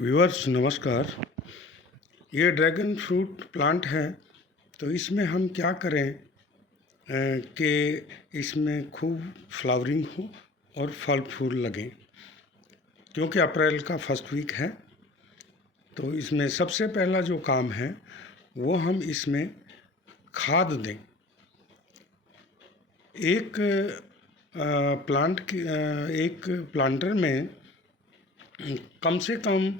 Viewers नमस्कार। ये dragon fruit plant है, तो इसमें हम क्या करें कि इसमें खूब फ्लावरिंग हो और फल फूल लगें। क्योंकि अप्रैल का फर्स्ट वीक है, तो इसमें सबसे पहला जो काम है वो हम इसमें खाद दें। एक एक प्लांटर में कम से कम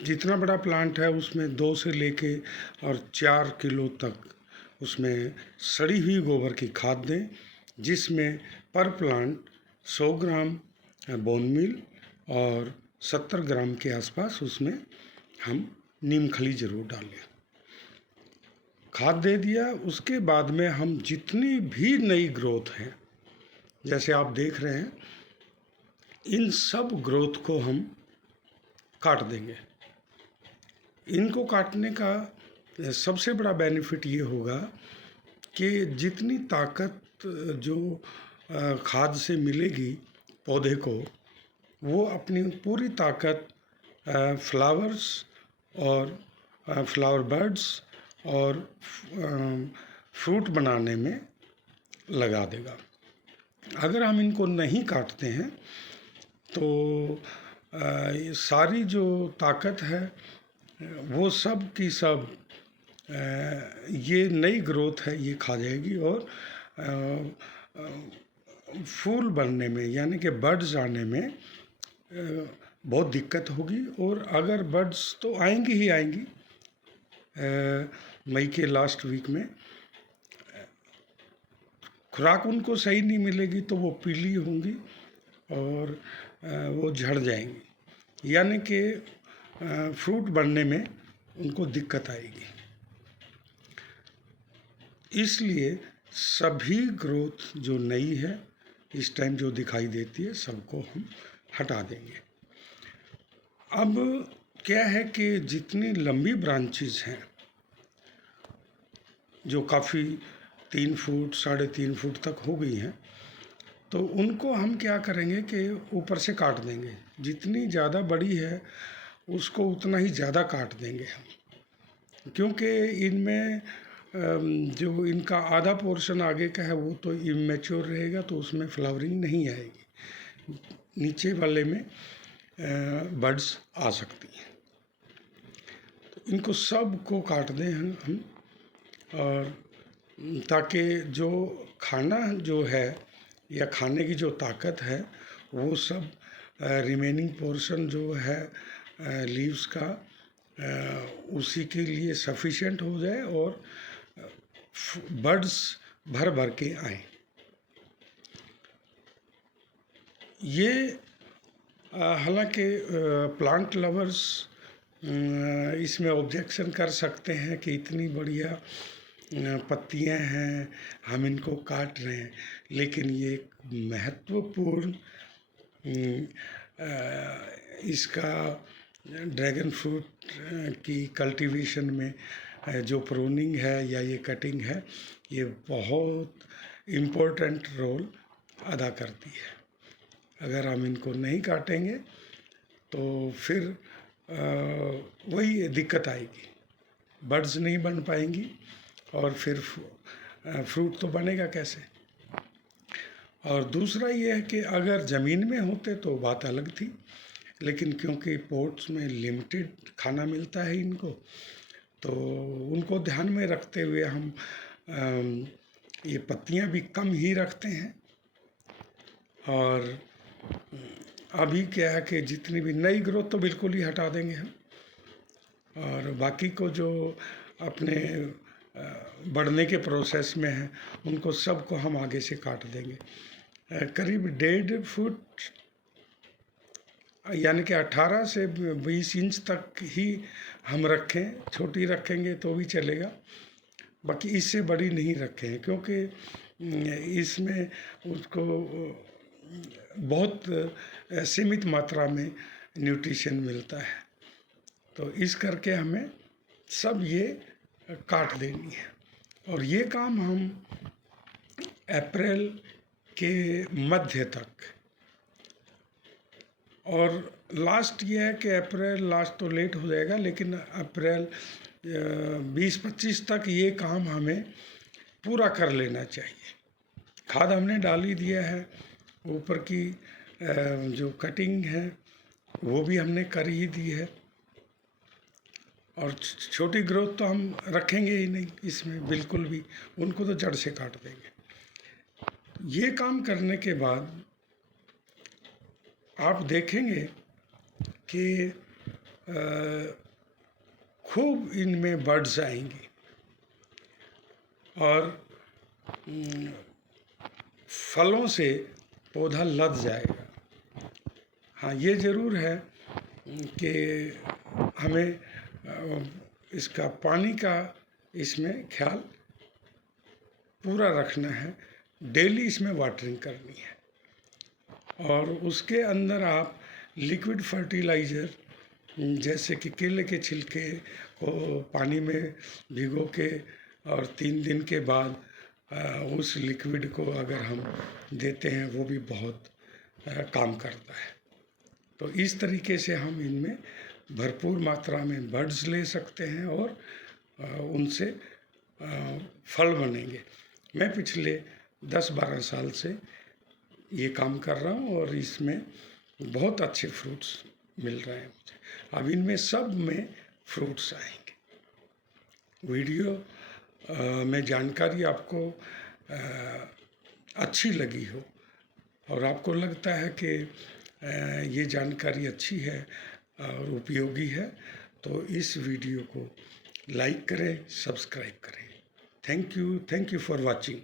जितना बड़ा प्लांट है उसमें 2 से लेके और 4 किलो तक उसमें सड़ी हुई गोबर की खाद दें, जिसमें पर प्लांट 100 ग्राम बोन मील और 70 ग्राम के आसपास उसमें हम नीम खली ज़रूर डालें। खाद दे दिया, उसके बाद में हम जितनी भी नई ग्रोथ है, जैसे आप देख रहे हैं, इन सब ग्रोथ को हम काट देंगे। इनको काटने का सबसे बड़ा बेनिफिट ये होगा कि जितनी ताकत जो खाद से मिलेगी पौधे को, वो अपनी पूरी ताकत फ्लावर्स और फ्लावर बर्ड्स और फ्रूट बनाने में लगा देगा। अगर हम इनको नहीं काटते हैं तो ये सारी जो ताकत है वो सब की सब ये नई ग्रोथ है ये खा जाएगी और फूल बनने में यानी कि बर्ड्स आने में बहुत दिक्कत होगी। और अगर बर्ड्स तो आएंगी ही आएंगी, मई के लास्ट वीक में खुराक उनको सही नहीं मिलेगी तो वो पीली होंगी और वो झड़ जाएंगी, यानी कि फ्रूट बनने में उनको दिक्कत आएगी। इसलिए सभी ग्रोथ जो नई है इस टाइम जो दिखाई देती है सबको हम हटा देंगे। अब क्या है कि जितनी लंबी ब्रांचेस हैं जो काफ़ी 3 फुट 3.5 फुट तक हो गई हैं, तो उनको हम क्या करेंगे कि ऊपर से काट देंगे। जितनी ज़्यादा बड़ी है उसको उतना ही ज़्यादा काट देंगे हम, क्योंकि इनमें जो इनका आधा पोर्शन आगे का है वो तो इमेच्योर रहेगा, तो उसमें फ्लावरिंग नहीं आएगी। नीचे वाले में बड्स आ सकती हैं, तो इनको सब को काट दें हम और ताकि जो खाना जो है या खाने की जो ताकत है वो सब रिमेनिंग पोर्शन जो है लीव्स का उसी के लिए सफिशिएंट हो जाए और बर्ड्स भर भर के आए। ये हालांकि प्लांट लवर्स इसमें ऑब्जेक्शन कर सकते हैं कि इतनी बढ़िया पत्तियां हैं, हम इनको काट रहे हैं, लेकिन ये एक महत्वपूर्ण इसका ड्रैगन फ्रूट की कल्टीवेशन में जो प्रूनिंग है या ये कटिंग है, ये बहुत इम्पोर्टेंट रोल अदा करती है। अगर हम इनको नहीं काटेंगे तो फिर वही दिक्कत आएगी, बर्ड्स नहीं बन पाएंगी और फिर फ्रूट तो बनेगा कैसे। और दूसरा ये है कि अगर ज़मीन में होते तो बात अलग थी, लेकिन क्योंकि पोट्स में लिमिटेड खाना मिलता है इनको, तो उनको ध्यान में रखते हुए हम ये पत्तियां भी कम ही रखते हैं। और अभी क्या है कि जितनी भी नई ग्रोथ तो बिल्कुल ही हटा देंगे हम, और बाकी को जो अपने बढ़ने के प्रोसेस में है उनको सबको हम आगे से काट देंगे। करीब 1.5 फुट यानी कि 18 से 20 इंच तक ही हम रखें, छोटी रखेंगे तो भी चलेगा, बाकी इससे बड़ी नहीं रखें, क्योंकि इसमें उसको बहुत सीमित मात्रा में न्यूट्रिशन मिलता है। तो इस करके हमें सब ये काट देनी है, और ये काम हम अप्रैल के मध्य तक और लास्ट ये है कि अप्रैल लास्ट तो लेट हो जाएगा, लेकिन अप्रैल 20-25 तक ये काम हमें पूरा कर लेना चाहिए। खाद हमने डाल ही दिया है, ऊपर की जो कटिंग है वो भी हमने कर ही दी है, और छोटी ग्रोथ तो हम रखेंगे ही नहीं इसमें बिल्कुल भी, उनको तो जड़ से काट देंगे। ये काम करने के बाद आप देखेंगे कि खूब इनमें बर्ड्स आएंगी और फलों से पौधा लद जाएगा। हाँ, ये ज़रूर है कि हमें इसका पानी का इसमें ख्याल पूरा रखना है, डेली इसमें वाटरिंग करनी है, और उसके अंदर आप लिक्विड फर्टिलाइज़र जैसे कि केले के छिलके को पानी में भिगो के और 3 दिन के बाद उस लिक्विड को अगर हम देते हैं वो भी बहुत काम करता है। तो इस तरीके से हम इनमें भरपूर मात्रा में बर्ड्स ले सकते हैं और उनसे फल बनेंगे। मैं पिछले 10-12 साल से ये काम कर रहा हूँ और इसमें बहुत अच्छे फ्रूट्स मिल रहे हैं मुझे। अब इनमें सब में फ्रूट्स आएंगे। वीडियो में जानकारी आपको अच्छी लगी हो और आपको लगता है कि ये जानकारी अच्छी है और उपयोगी है, तो इस वीडियो को लाइक करें, सब्सक्राइब करें। Thank you for watching.